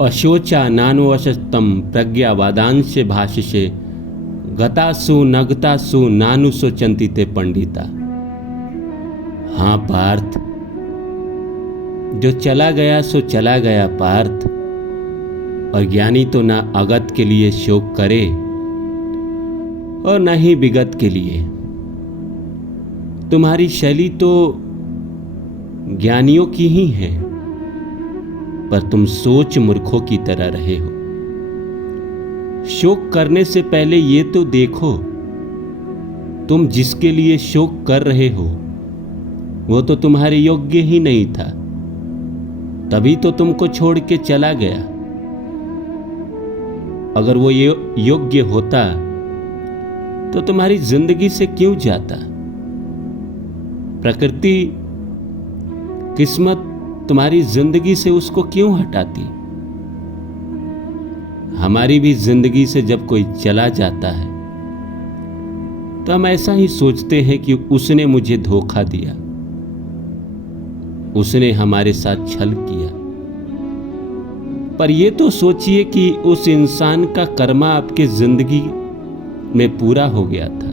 अशोचा नानुवशस्तम प्रज्ञावादांश भाष्ये गतासु नगतासु नानुशोचंती ते पंडिता। हाँ पार्थ, जो चला गया सो चला गया पार्थ, और ज्ञानी तो ना अगत के लिए शोक करे और न ही विगत के लिए। तुम्हारी शैली तो ज्ञानियों की ही है, पर तुम सोच मूर्खों की तरह रहे हो। शोक करने से पहले ये तो देखो, तुम जिसके लिए शोक कर रहे हो वो तो तुम्हारे योग्य ही नहीं था, तभी तो तुमको छोड़ के चला गया। अगर वो योग्य होता तो तुम्हारी जिंदगी से क्यों जाता? प्रकृति, किस्मत तुम्हारी जिंदगी से उसको क्यों हटाती? हमारी भी जिंदगी से जब कोई चला जाता है तो हम ऐसा ही सोचते हैं कि उसने मुझे धोखा दिया, उसने हमारे साथ छल किया। पर यह तो सोचिए कि उस इंसान का कर्मा आपके जिंदगी में पूरा हो गया था,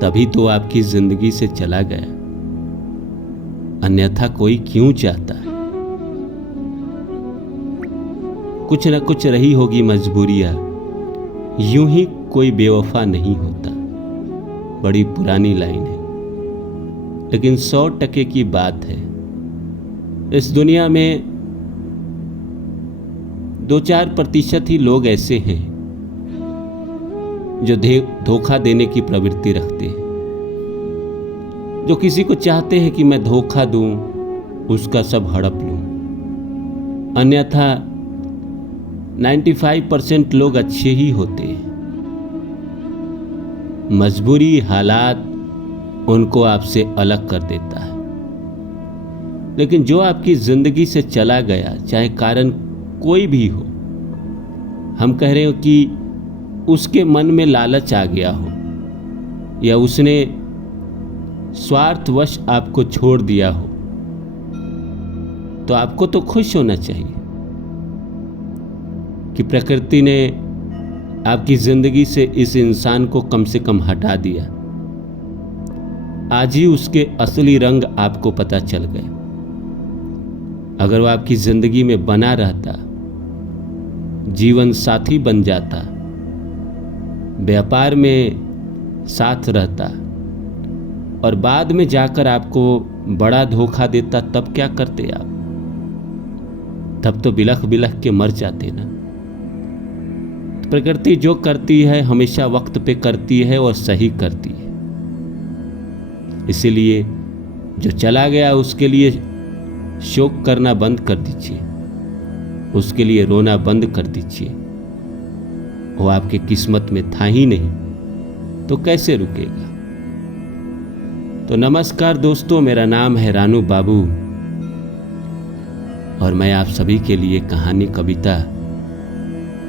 तभी तो आपकी जिंदगी से चला गया, अन्यथा कोई क्यों चाहता है? कुछ न कुछ रही होगी मजबूरियां, यूं ही कोई बेवफा नहीं होता। बड़ी पुरानी लाइन है, लेकिन 100% की बात है। इस दुनिया में 2-4% ही लोग ऐसे हैं जो धोखा देने की प्रवृत्ति रखते हैं, जो किसी को चाहते हैं कि मैं धोखा दूं, उसका सब हड़प लूं। अन्यथा 95% लोग अच्छे ही होते हैं। मजबूरी, हालात उनको आपसे अलग कर देता है। लेकिन जो आपकी जिंदगी से चला गया, चाहे कारण कोई भी हो, हम कह रहे हो कि उसके मन में लालच आ गया हो, या उसने स्वार्थवश आपको छोड़ दिया हो, तो आपको तो खुश होना चाहिए कि प्रकृति ने आपकी जिंदगी से इस इंसान को कम से कम हटा दिया। आज ही उसके असली रंग आपको पता चल गए। अगर वो आपकी जिंदगी में बना रहता, जीवन साथी बन जाता, व्यापार में साथ रहता, और बाद में जाकर आपको बड़ा धोखा देता, तब क्या करते आप? तब तो बिलख बिलख के मर जाते ना। प्रकृति जो करती है हमेशा वक्त पे करती है और सही करती है। इसीलिए जो चला गया उसके लिए शोक करना बंद कर दीजिए, उसके लिए रोना बंद कर दीजिए। वो आपके किस्मत में था ही नहीं, तो कैसे रुकेगा? तो नमस्कार दोस्तों, मेरा नाम है रानू बाबू और मैं आप सभी के लिए कहानी, कविता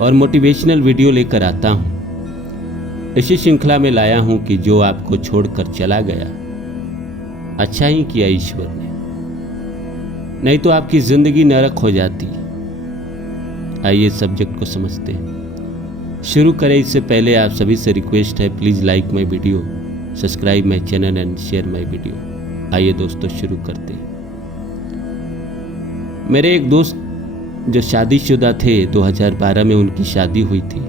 और मोटिवेशनल वीडियो लेकर आता हूं। इसी श्रृंखला में लाया हूं कि जो आपको छोड़कर चला गया, अच्छा ही किया ईश्वर ने, नहीं तो आपकी जिंदगी नरक हो जाती। आइए सब्जेक्ट को समझते हैं। शुरू करें इससे पहले आप सभी से रिक्वेस्ट है, please like my video, subscribe my channel and share my video. आइए दोस्तों शुरू करते हैं। मेरे एक दोस्त जो शादीशुदा थे, 2012 में उनकी शादी हुई थी।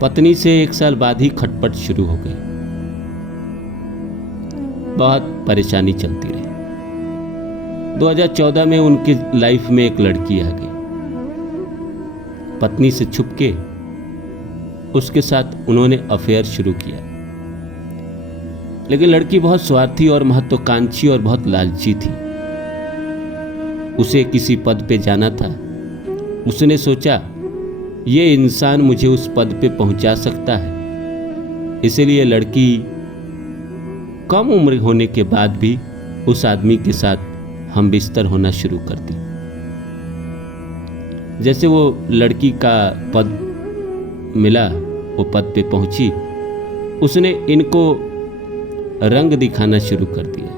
पत्नी से 1 साल बाद ही खटपट शुरू हो गई। बहुत परेशानी चलती रही। 2014 में उनकी लाइफ में एक लड़की आ गई। पत्नी से छुपके उसके साथ उन्होंने अफेयर शुरू किया। लेकिन लड़की बहुत स्वार्थी और महत्वाकांक्षी और बहुत लालची थी। उसे किसी पद पे जाना था। उसने सोचा ये इंसान मुझे उस पद पे पहुंचा सकता है, इसलिए लड़की कम उम्र होने के बाद भी उस आदमी के साथ हम बिस्तर होना शुरू कर दी। जैसे वो लड़की का पद मिला, वो पद पे पहुंची, उसने इनको रंग दिखाना शुरू कर दिया।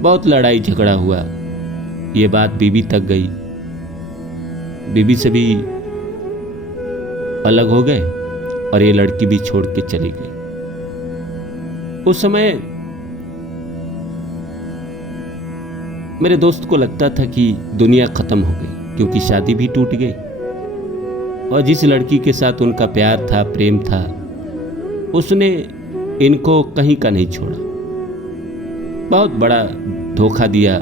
बहुत लड़ाई झगड़ा हुआ, ये बात बीवी तक गई। बीवी से भी अलग हो गए और ये लड़की भी छोड़ के चली गई। उस समय मेरे दोस्त को लगता था कि दुनिया खत्म हो गई, क्योंकि शादी भी टूट गई और जिस लड़की के साथ उनका प्यार था, प्रेम था, उसने इनको कहीं का नहीं छोड़ा। बहुत बड़ा धोखा दिया।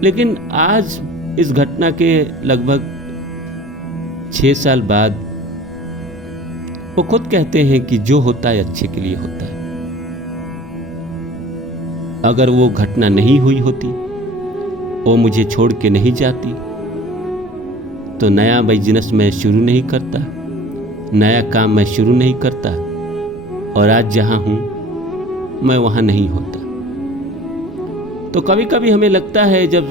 लेकिन आज इस घटना के लगभग 6 साल बाद वो खुद कहते हैं कि जो होता है अच्छे के लिए होता है। अगर वो घटना नहीं हुई होती, वो मुझे छोड़ के नहीं जाती, तो नया बिजनेस मैं शुरू नहीं करता, नया काम मैं शुरू नहीं करता, और आज जहां हूं मैं वहां नहीं होता। तो कभी कभी हमें लगता है, जब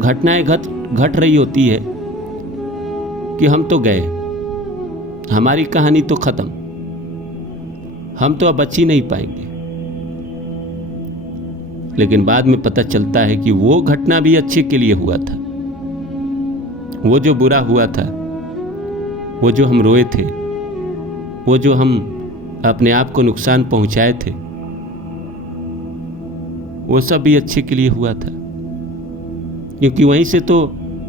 घटनाएं घट रही होती है, कि हम तो गए, हमारी कहानी तो खत्म, हम तो अब बच ही नहीं पाएंगे। लेकिन बाद में पता चलता है कि वो घटना भी अच्छे के लिए हुआ था। वो जो बुरा हुआ था, वो जो हम रोए थे, वो जो हम अपने आप को नुकसान पहुंचाए थे, वो सब भी अच्छे के लिए हुआ था। क्योंकि वहीं से तो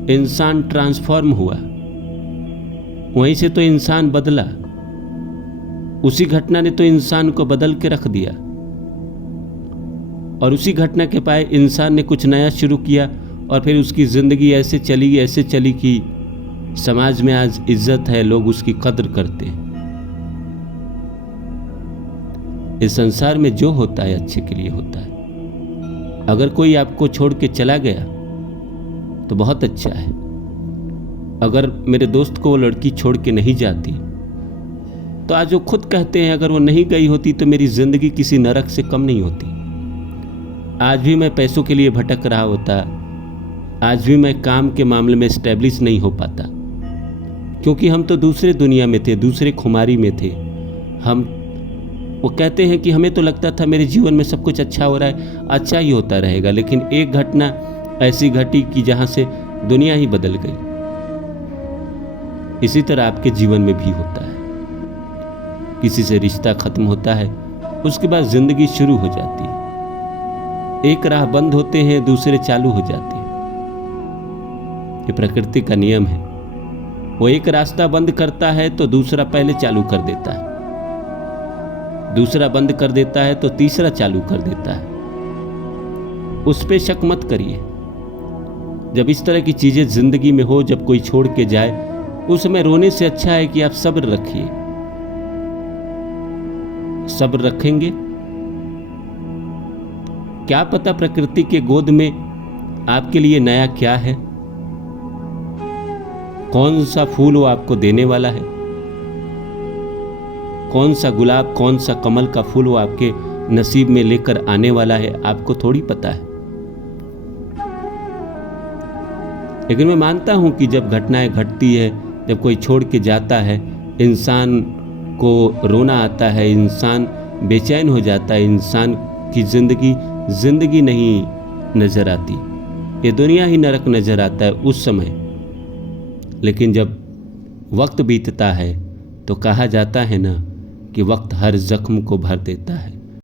इंसान ट्रांसफॉर्म हुआ, वहीं से तो इंसान बदला। उसी घटना ने तो इंसान को बदल के रख दिया, और उसी घटना के पाए इंसान ने कुछ नया शुरू किया, और फिर उसकी ज़िंदगी ऐसे चली कि समाज में आज इज्जत है, लोग उसकी कद्र करते हैं। इस संसार में जो होता है अच्छे के लिए होता है। अगर कोई आपको छोड़ के चला गया तो बहुत अच्छा है। अगर मेरे दोस्त को वो लड़की छोड़ के नहीं जाती, तो आज वो खुद कहते हैं, अगर वो नहीं गई होती तो मेरी जिंदगी किसी नरक से कम नहीं होती। आज भी मैं पैसों के लिए भटक रहा होता, आज भी मैं काम के मामले में स्टैब्लिश नहीं हो पाता, क्योंकि हम तो दूसरे दुनिया में थे, दूसरे खुमारी में थे। वो कहते हैं कि हमें तो लगता था मेरे जीवन में सब कुछ अच्छा हो रहा है, अच्छा ही होता रहेगा, लेकिन एक घटना ऐसी घटी कि जहां से दुनिया ही बदल गई। इसी तरह आपके जीवन में भी होता है। किसी से रिश्ता खत्म होता है, उसके बाद जिंदगी शुरू हो जाती है। एक राह बंद होते हैं, दूसरे चालू हो जाते हैं। ये प्रकृति का नियम है। वो एक रास्ता बंद करता है तो दूसरा पहले चालू कर देता है, दूसरा बंद कर देता है तो तीसरा चालू कर देता है। उस पे शक मत करिए। जब इस तरह की चीजें जिंदगी में हो, जब कोई छोड़ के जाए, उस समय रोने से अच्छा है कि आप सब्र रखिए। सब्र रखेंगे, क्या पता प्रकृति के गोद में आपके लिए नया क्या है, कौन सा फूल वो आपको देने वाला है, कौन सा गुलाब, कौन सा कमल का फूल वो आपके नसीब में लेकर आने वाला है, आपको थोड़ी पता है। लेकिन मैं मानता हूं कि जब घटनाएं घटती है, जब कोई छोड़ के जाता है, इंसान को रोना आता है, इंसान बेचैन हो जाता है, इंसान की जिंदगी नहीं नजर आती, ये दुनिया ही नरक नजर आता है उस समय। लेकिन जब वक्त बीतता है तो कहा जाता है ना कि वक्त हर जख्म को भर देता है।